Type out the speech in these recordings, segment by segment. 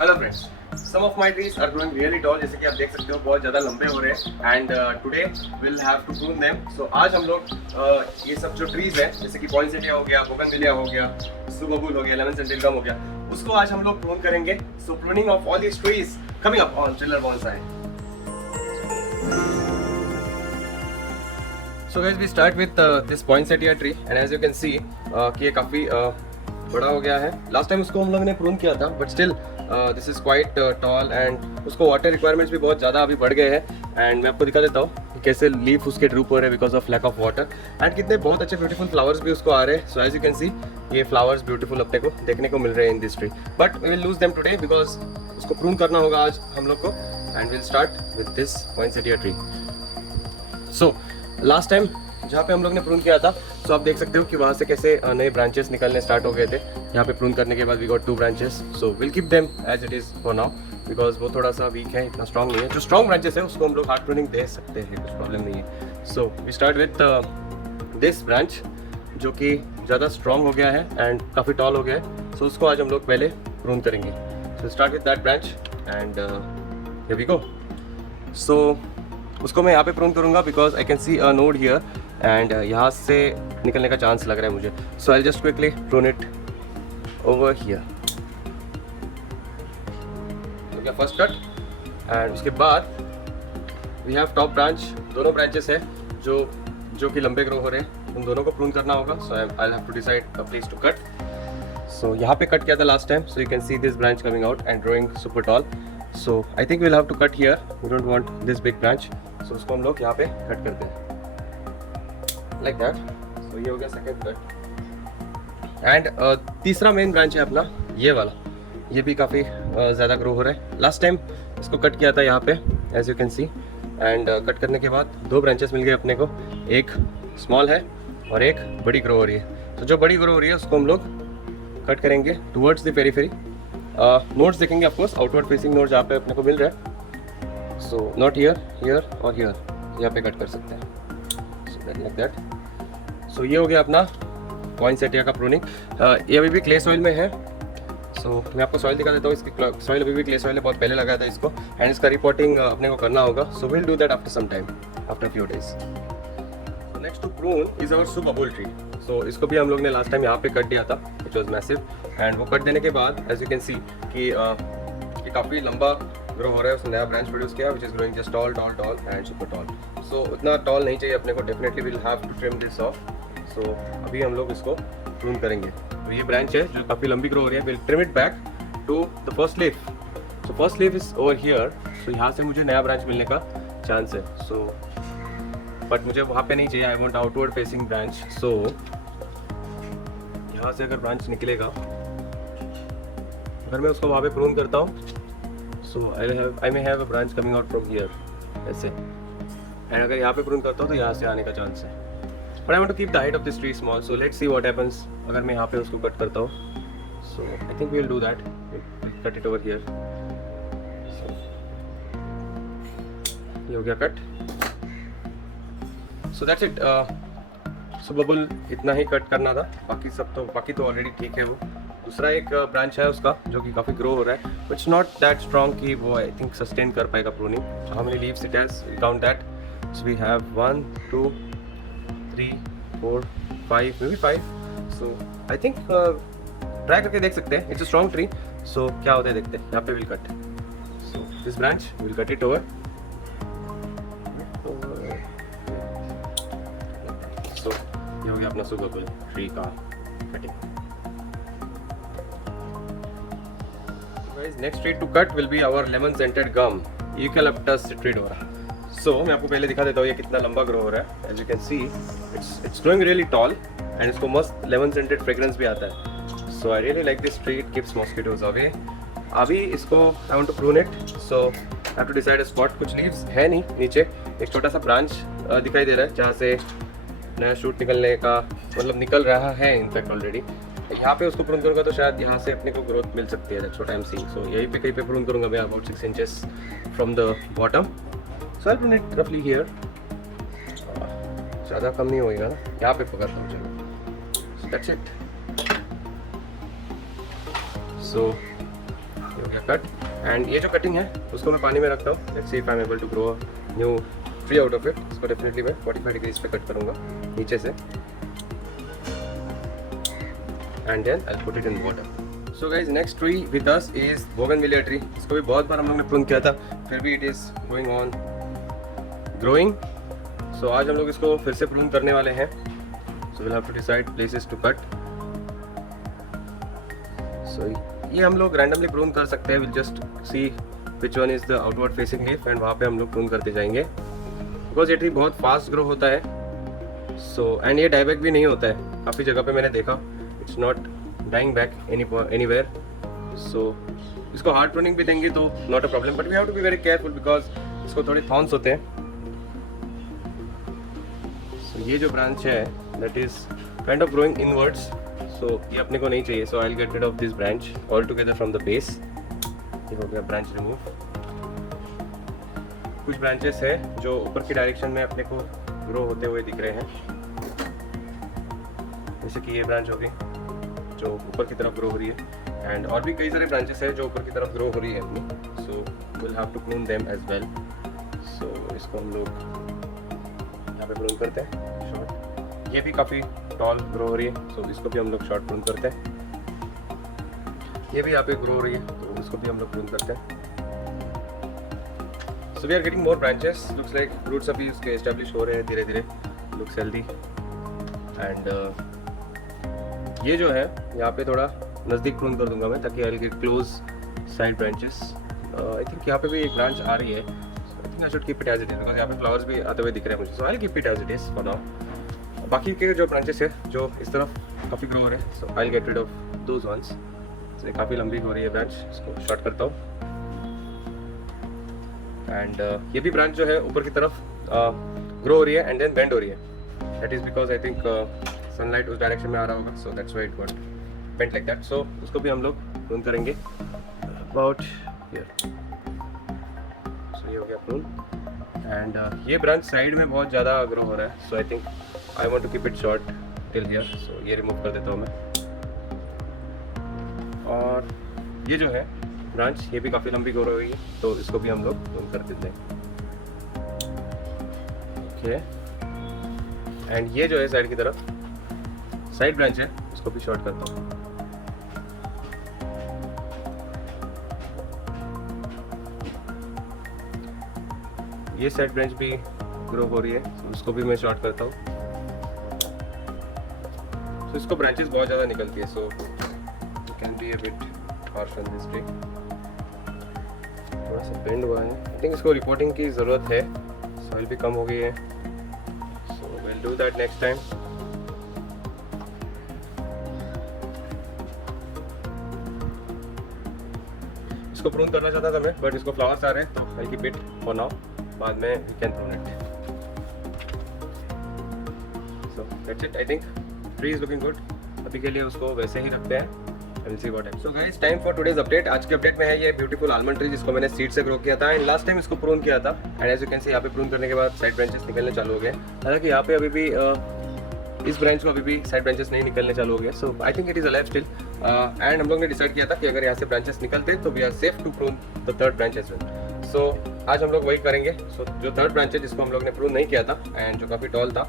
Hello friends, some of my trees are growing really tall, जैसे कि आप देख सकते हो बहुत ज़्यादा लंबे हो रहे हैं and today will have to prune them. So आज हम लोग ये सब जो ट्रीज है जैसे कि पॉइंसेटिया हो गया, बोगनविलिया हो गया, सुबबुल हो गया, लेमन सेंटिलगम हो गया, उसको आज हम लोग प्रून करेंगे। So pruning of all these trees coming up on triller bonsai. So guys, we start with this poinsettia tree and as you can see कि ये काफ़ी बड़ा हो गया है। लास्ट टाइम उसको हम लोगों ने प्रून किया था but still this is quite tall and उसको वाटर रिक्वायरमेंट्स भी बहुत ज़्यादा अभी बढ़ गए हैं। एंड मैं आपको दिखा देता हूँ कि कैसे लीफ उसके ड्रूप हो रहे हैं because of lack of water and कितने बहुत अच्छे ब्यूटीफुल फ्लावर्स भी उसको आ रहे हैं। So as you can see ये फ्लावर्स ब्यूटीफुल अपने को देखने को मिल रहे हैं in this tree, but we will lose them today because उसको प्रून करना होगा आज हम लोग को। And will start with this poinsettia tree. So last time जहाँ पे हम लोग ने प्रून किया था सो आप देख सकते हो कि वहाँ से कैसे नए ब्रांचेस निकलने स्टार्ट हो गए थे। यहाँ पे प्रून करने के बाद we got 2 branches. So will keep them as it is for now because वो थोड़ा सा वीक है, इतना स्ट्रॉन्ग नहीं है। जो स्ट्रॉन्ग ब्रांचेस है उसको हम लोग हार्ड प्रूनिंग दे सकते हैं, कुछ प्रॉब्लम नहीं है। So we start with this branch जो कि ज़्यादा स्ट्रॉन्ग हो गया है एंड काफ़ी टॉल हो गया है। सो उसको आज हम लोग पहले प्रून करेंगे। So start with that branch and here we go. So उसको मैं यहाँ पे प्रून करूँगा because I can see a node here and यहाँ से निकलने का चांस लग रहा है मुझे। So I just quickly prune it over here. तो क्या फर्स्ट कट एंड उसके बाद वी हैव टॉप ब्रांच, दोनों ब्रांचेस है जो कि लंबे ग्रो हो रहे हैं, उन दोनों को प्रून करना होगा। So I have to decide a place to cut. सो यहाँ पे कट किया था last time, so you can see this branch coming out and growing super tall. So I think we'll have to cut here, we don't want this big branch. So उसको हम लोग यहाँ पे कट करते हैं like that. सो ये हो गया सेकंड कट एंड तीसरा मेन ब्रांच है अपना ये वाला, ये भी काफ़ी ज़्यादा ग्रो हो रहा है। लास्ट टाइम इसको कट किया था यहाँ पे as you can see and cut करने के बाद 2 ब्रांचेस मिल गए अपने को, एक स्मॉल है और एक बड़ी ग्रो हो रही है। तो जो बड़ी ग्रो हो रही है उसको हम लोग कट करेंगे टूवर्ड्स द पेरीफेरी। नोट्स देखेंगे ऑफकोर्स, आउटवर्ड फेसिंग नोट जहाँ पे अपने को मिल रहा है। सो नॉट हियर, हियर और हियर, यहाँ पे कट कर सकते हैं। Like that. सो ये हो गया अपना पॉइंसेटिया का प्रूनिंग। ये अभी भी क्ले सॉइल में है। सो मैं आपको सॉइल दिखा देता हूँ। इसकी सॉइल अभी भी क्ले सॉइल है, बहुत पहले लगाया था इसको एंड इसका रिपोर्टिंग अपने को करना होगा। So will do that after some time, after few days. Next to prune is our subabul tree. So इसको भी हम लोग ने लास्ट टाइम यहाँ पे कट दिया था विच वॉज मैसिव एंड वो कट देने के बाद एज यू कैन सी कि काफ़ी लंबा ग्रो हो रहा है। उसने नया ब्रांच प्रोड्यूस किया which is growing just tall tall tall and super tall. So उतना टॉल नहीं चाहिए अपने को, definitely will have to trim this off. So अभी हम लोग इसको प्रून करेंगे। तो ये ब्रांच है जो काफ़ी लंबी ग्रो हो रही है, will trim it back to the first leaf. So first leaf is over here. So यहाँ से मुझे नया ब्रांच मिलने का चांस है। सो बट मुझे वहाँ पे नहीं चाहिए, I want outward facing branch. So यहाँ से अगर ब्रांच निकलेगा, अगर मैं उसको वहाँ पे प्रून करता हूँ, so I may have a branch coming out from here ऐसे, एंड अगर यहाँ पे प्रून करता हूँ तो यहाँ से आने का चांस है। But I want to keep the height of this tree small. So let's see what happens अगर मैं यहाँ पे उसको कट करता हूँ। So I think we will do that, cut it over here. ये हो गया cut. So that's it. Subabul इतना ही कट करना था, बाकी तो ऑलरेडी ठीक है। वो दूसरा एक ब्रांच है उसका जो कि काफ़ी ग्रो हो रहा है, इट्स नॉट दैट स्ट्रॉन्ग कि वो आई थिंक सस्टेन कर पाएगा pruning. How many leaves it has, count that. So we have 1 2 3 4 5, may be 5। So I think try करके देख सकते हैं, it's a strong tree. So क्या होता है देखते हैं। यहाँ पे will cut, so this branch will cut it over. So ये हो गया अपना सुबबुल ट्री का cutting. Next tree to cut will be our lemon scented gum, eucalyptus सिट्रिडोरा। सो मैं आपको पहले दिखा देता हूँ ये कितना लंबा ग्रो हो रहा है। As you can see it's growing really tall and इसको मस्त लेमन सेंटेड फ्रेग्रेंस भी आता है। So I really like this tree, it keeps mosquitoes away. अभी इसको I want to prune it, so I have to decide a spot. कुछ leaves है नहीं नीचे, एक छोटा सा ब्रांच दिखाई दे रहा है जहाँ से नया शूट निकलने का मतलब निकल रहा है इनफैक्ट ऑलरेडी। यहाँ पे उसको प्रून करूँगा तो शायद यहाँ से अपने को ग्रोथ मिल सकती है, छोटा एम सी। सो यहीं पे कहीं पे प्रून करूँगा मैं about 6 inches from the bottom. So I prune it रफली हियर, ज़्यादा कम नहीं होएगा ना, यहाँ पे पकड़ता हूँ। चलो दैट्स इट। सो गया कट। एंड ये जो कटिंग है उसको मैं पानी में रखता हूँ, let's see if I am able to grow new tree out of it. इसको डेफिनेटली मैं 45 डिग्रीज पे कट करूँगा नीचे से, and then I put it in water. So guys next tree with us is bougainvillea tree. इसको भी बहुत बार हम लोग ने प्रून किया था, फिर भी it is going on growing. So आज हम लोग इसको फिर से प्रून करने वाले हैं। So will have to decide places to cut. So ये हम लोग रैंडमली प्रून कर सकते हैं, will just see which one is the outward facing leaf and वहाँ पे हम लोग प्रून करते जाएंगे, बिकॉज ये ट्री बहुत फास्ट ग्रो होता है। सो एंड ये डाइबैक भी नहीं होता है, काफ़ी जगह पे मैंने देखा it's not dying back anywhere. So इसको हार्ड प्रूनिंग भी देंगे तो not a problem, but we have to be very careful because इसको थोड़े थॉर्न्स होते हैं। सो ये जो ब्रांच है that is kind of growing inwards, so ये अपने को नहीं चाहिए। So I will get rid of this branch altogether from the base. ये हो गया ब्रांच रिमूव। कुछ ब्रांचेस है जो ऊपर की डायरेक्शन में अपने को ग्रो होते हुए दिख रहे हैं, जैसे कि ये ब्रांच होगी जो ऊपर की तरफ ग्रो हो रही है, एंड और भी कई सारे ब्रांचेस है जो ऊपर की तरफ ग्रो हो रही है अपनी। So will have to prune them as well. So इसको हम लोग यहाँ पे प्रून करते हैं शॉर्ट। ये भी काफ़ी टॉल ग्रो हो रही है, सो इसको भी हम लोग शॉर्ट प्रून करते हैं। ये भी यहाँ पे ग्रो हो रही है, तो इसको भी हम लोग प्रून करते हैं। So we are getting more branches, looks like roots अभी उसके एस्टेब्लिश हो रहे हैं धीरे धीरे, लुक्स हेल्दी। एंड ये जो है यहाँ पे थोड़ा नज़दीक प्रून कर दूंगा मैं, ताकि I will get close side branches. I think यहाँ पे भी एक ब्रांच आ रही है, I think I should keep it as it is, because यहाँ पे फ्लावर्स भी आते हुए दिख रहे हैं मुझे। So I will keep it as it is for now. बाकी के जो ब्रांचेस है जो इस तरफ काफ़ी ग्रो हो रहे हैं, so I will get rid of those ones. ये काफ़ी लंबी हो रही है ब्रांच, इसको शॉर्ट करता हूँ। एंड ये भी ब्रांच जो है ऊपर की तरफ ग्रो हो रही है एंड देन बेंड हो रही है, that is because I think sunlight उस डायरेक्शन में आ रहा होगा, so that's why it got bent like that. So उसको भी हम लोग प्रून करेंगे अबाउट हियर। सो ये हो गया प्रून। एंड ये ब्रांच साइड में बहुत ज़्यादा ग्रो हो रहा है, so I think I want to keep it short till here. So ये रिमूव कर देता हूँ मैं। और ये जो है ब्रांच ये भी काफ़ी लंबी ग्रो हो रही है, तो इसको भी हम लोग प्रून कर देते हैं। ओके, एंड ये जो है साइड की तरफ साइड ब्रांच है, इसको भी शॉर्ट करता हूँ। ये साइड ब्रांच भी ग्रो हो रही है, तो उसको भी मैं शॉर्ट करता हूँ। तो इसको ब्रांचेस बहुत ज़्यादा निकलती है, so it can be a bit harsh on this tree. थोड़ा सा बेंड हुआ है, आई थिंक इसको रिपोर्टिंग की ज़रूरत है, सॉइल भी कम हो गई है। सो will do that next time. इसको प्रून करना चाहता था मैं, बट इसको फ्लावर्स आ रहे हैं, तो I keep it for now, बाद में we can prune it. So that's it, I think tree is looking good. अभी के लिए उसको वैसे ही रखते हैं, I will see what happens. So guys, time for today's update. आज के अपडेट में है ये ब्यूटीफुल आलमंड ट्री, जिसको मैंने सीड से ग्रो किया था एंड लास्ट टाइम इसको प्रून किया था। And as you can see यहाँ पे प्रून करने के बाद साइड ब्रांचेस निकलने चालू हो गए। हालांकि यहाँ पे अभी भी इस ब्रांच को अभी भी साइड ब्रांचेस नहीं निकलने चालू हो गए, so I think it is alive still. And हम लोग ने डिसाइड किया था कि अगर यहाँ से ब्रांचेस निकलते तो we are safe to prune the third branch as well. So आज हम लोग वही करेंगे। सो जो थर्ड ब्रांच है जिसको हम लोग ने प्रून नहीं किया था एंड जो काफ़ी टॉल था,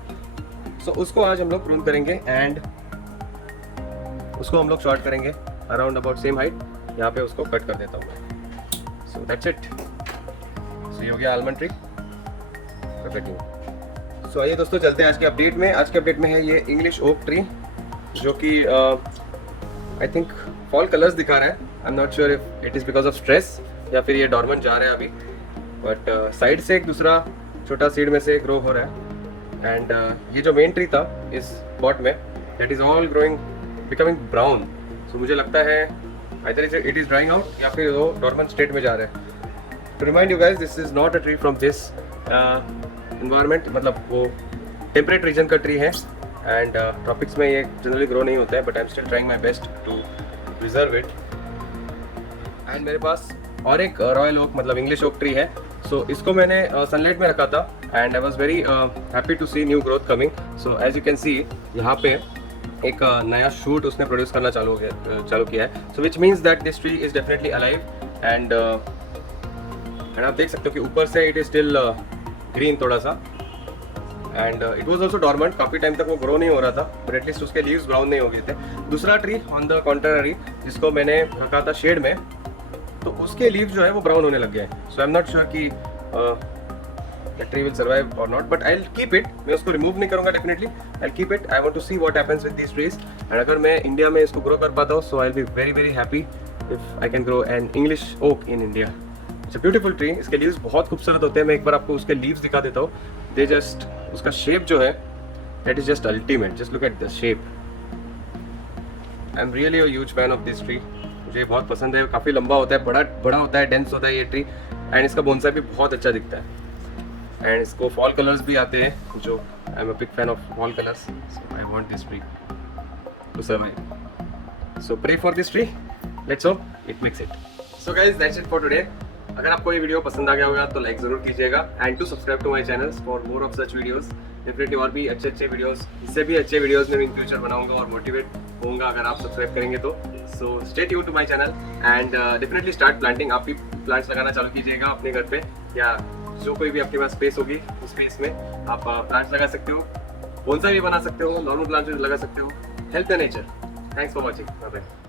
सो उसको आज हम लोग प्रून करेंगे एंड उसको हम लोग शॉर्ट करेंगे अराउंड अबाउट सेम हाइट। यहाँ पे उसको कट कर देता हूँ मैं। सो दैट्स इट। सो ये हो गया आलमंड ट्री का कटिंग। सो आइए दोस्तों चलते हैं आज के अपडेट में। आज के अपडेट में है ये इंग्लिश ओक ट्री, जो कि आई थिंक फॉल कलर्स दिखा रहा है। आई am not sure if it is because of stress या फिर ये डॉर्मेंट जा रहा है अभी, बट साइड से एक दूसरा छोटा सीड में से ग्रो हो रहा है। एंड ये जो मेन ट्री था इस पॉट में, that is all growing becoming brown. So मुझे लगता है either it is drying out या फिर वो डॉर्मेंट स्टेट में जा रहा है। To remind you guys, this is not a tree from this environment, मतलब वो टेम्परेट रीजन का ट्री है एंड ट्रॉपिक्स में ये जनरली ग्रो नहीं होता है, but I am still trying my best to preserve it. And मेरे पास और एक रॉयल ओक मतलब इंग्लिश ओक ट्री है। सो इसको मैंने सनलाइट में रखा था and I was very happy to see new growth coming. So as you can see यहाँ पे एक नया शूट उसने प्रोड्यूस करना चालू किया है। So which means that this tree is definitely alive and आप देख सकते हो कि ऊपर से इट इज स्टिल ग्रीन थोड़ा सा, and it was also dormant, काफी टाइम तक वो ग्रो नहीं हो रहा था, बट एटलीस्ट उसके लीव्स ब्राउन नहीं हो गए थे। दूसरा ट्री ऑन द कॉन्ट्ररी जिसको मैंने रखा था शेड में, तो उसके लीव्स जो है वो ब्राउन होने लग गए हैं। So I am not sure कि द ट्री विल सर्वाइव और not, but I will keep it. मैं उसको रिमूव नहीं करूंगा, definitely I will keep it. I want to see what happens with this trees, and अगर मैं India में इसको ग्रो कर पाता हूँ, so I will be very very happy if I can grow an English oak in India. It's a beautiful tree, इसके leaves बहुत खूबसूरत होते हैं। मैं एक बार आपको उसके लीव्स दिखा देता हूँ। दे जस्ट, उसका शेप जो है that is just ultimate, just look at the shape. I am really a huge fan of this tree, मुझे बहुत पसंद है। काफ़ी लंबा होता है, बड़ा होता है, डेंस होता है ये ट्री, एंड इसका बोनसाई भी बहुत अच्छा दिखता है। एंड इसको फॉल कलर्स भी आते हैं, जो I am a big fan of fall colours, so I want this tree to survive. So pray for this tree, let's hope it makes it. So guys that's it for today. अगर आपको ये video पसंद आ गया होगा तो like ज़रूर कीजिएगा, and to subscribe to my channels for more of such videos. Definitely और भी अच्छे वीडियोस, इससे भी अच्छे वीडियोस में इन फ्यूचर बनाऊंगा और मोटिवेट होऊंगा अगर आप सब्सक्राइब करेंगे तो। So stay tuned to my channel, and definitely start planting. आप भी प्लांट्स लगाना चालू कीजिएगा अपने घर पे, या जो कोई भी आपके पास स्पेस होगी उस स्पेस में आप प्लांट्स लगा सकते हो, बोनसाई भी बना सकते हो, नॉर्मल प्लांट्स भी लगा सकते हो। Help the nature. Thanks for watching, bye bye.